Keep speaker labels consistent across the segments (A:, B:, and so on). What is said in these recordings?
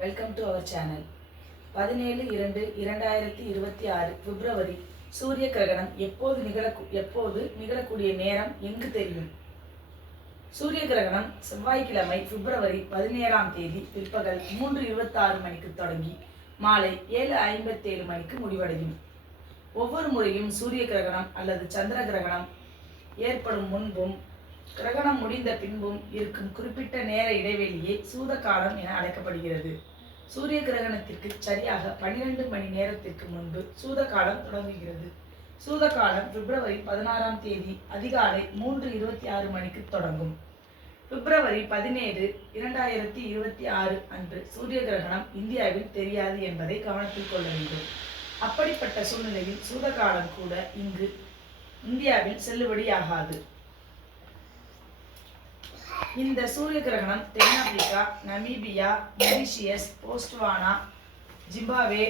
A: Welcome to our channel பதினேழு இரண்டு இரண்டாயிரத்தி இருபத்தி ஆறு பிப்ரவரி சூரிய கிரகணம் எப்போது நிகழ எப்போது நிகழக்கூடிய நேரம் எங்கு தெரியும்? சூரிய கிரகணம் செவ்வாய்க்கிழமை பிப்ரவரி பதினேழாம் தேதி பிற்பகல் மூன்று இருபத்தாறு மணிக்கு தொடங்கி மாலை ஏழு ஐம்பத்தேழு மணிக்கு முடிவடையும். ஒவ்வொரு முறையும் சூரிய கிரகணம் அல்லது சந்திர கிரகணம் ஏற்படும் முன்பும் கிரகணம் முடிந்த பின்பும் இருக்கும் குறிப்பிட்ட நேர இடைவெளியே சூத காலம் என அழைக்கப்படுகிறது. சூரிய கிரகணத்திற்கு சரியாக பனிரெண்டு மணி நேரத்திற்கு முன்பு சூத காலம் தொடங்குகிறது. சூத காலம் பிப்ரவரி பதினாறாம் தேதி அதிகாலை மூன்று இருபத்தி ஆறு மணிக்கு தொடங்கும். பிப்ரவரி பதினேழு இரண்டாயிரத்தி இருபத்தி ஆறு அன்று சூரிய கிரகணம் இந்தியாவில் தெரியாது என்பதை கவனத்தில் கொள்ள வேண்டும். அப்படிப்பட்ட சூழ்நிலையில் சூத காலம் கூட இங்கு இந்தியாவில் செல்லுபடியாகாது. இந்த சூரிய கிரகணம் தென்னாப்பிரிக்கா Namibia Mauritius Botswana Zimbabwe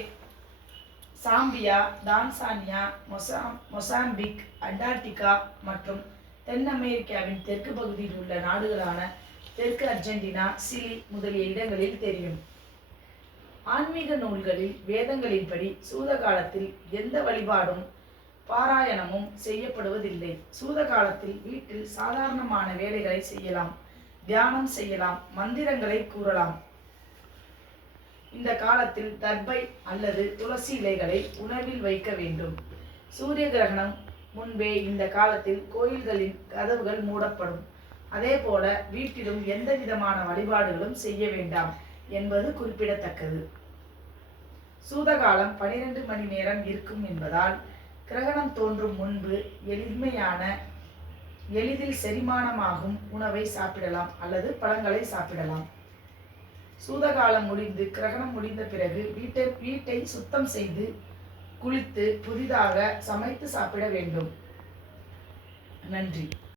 A: Zambia Tanzania மொசாம் Mozambique Antarctica மற்றும் தென் அமெரிக்காவின் தெற்கு பகுதியில் உள்ள நாடுகளான தெற்கு அர்ஜென்டினா சிலி முதலிய இடங்களில் தெரியும். ஆன்மீக நூல்களில் வேதங்களின்படி சூத காலத்தில் எந்த வழிபாடும் பாராயணமும் செய்யப்படுவதில்லை. சூத காலத்தில் வீட்டில் சாதாரணமான வேலைகளை செய்யலாம். தியானம் செய்யலாம் மந்திரங்களை கூறலாம். இந்த காலத்தில் தர்பை அல்லது துளசி இலைகளை உணவில் வைக்க வேண்டும். சூரிய கிரகணம் முன்பே இந்த காலத்தில் கோயில்களின் கதவுகள் மூடப்படும். அதே போல வீட்டிலும் எந்த விதமான வழிபாடுகளும் செய்ய வேண்டாம் என்பது குறிப்பிடத்தக்கது. சூதகாலம் பனிரெண்டு மணி நேரம் இருக்கும் என்பதால் கிரகணம் தோன்றும் முன்பு எளிமையான எளிதில் செரிமானமாகும் உணவை சாப்பிடலாம் அல்லது பழங்களை சாப்பிடலாம். சூதகாலம் முடிந்து கிரகணம் முடிந்த பிறகு வீட்டை வீட்டை சுத்தம் செய்து குளித்து புதிதாக சமைத்து சாப்பிட வேண்டும். நன்றி.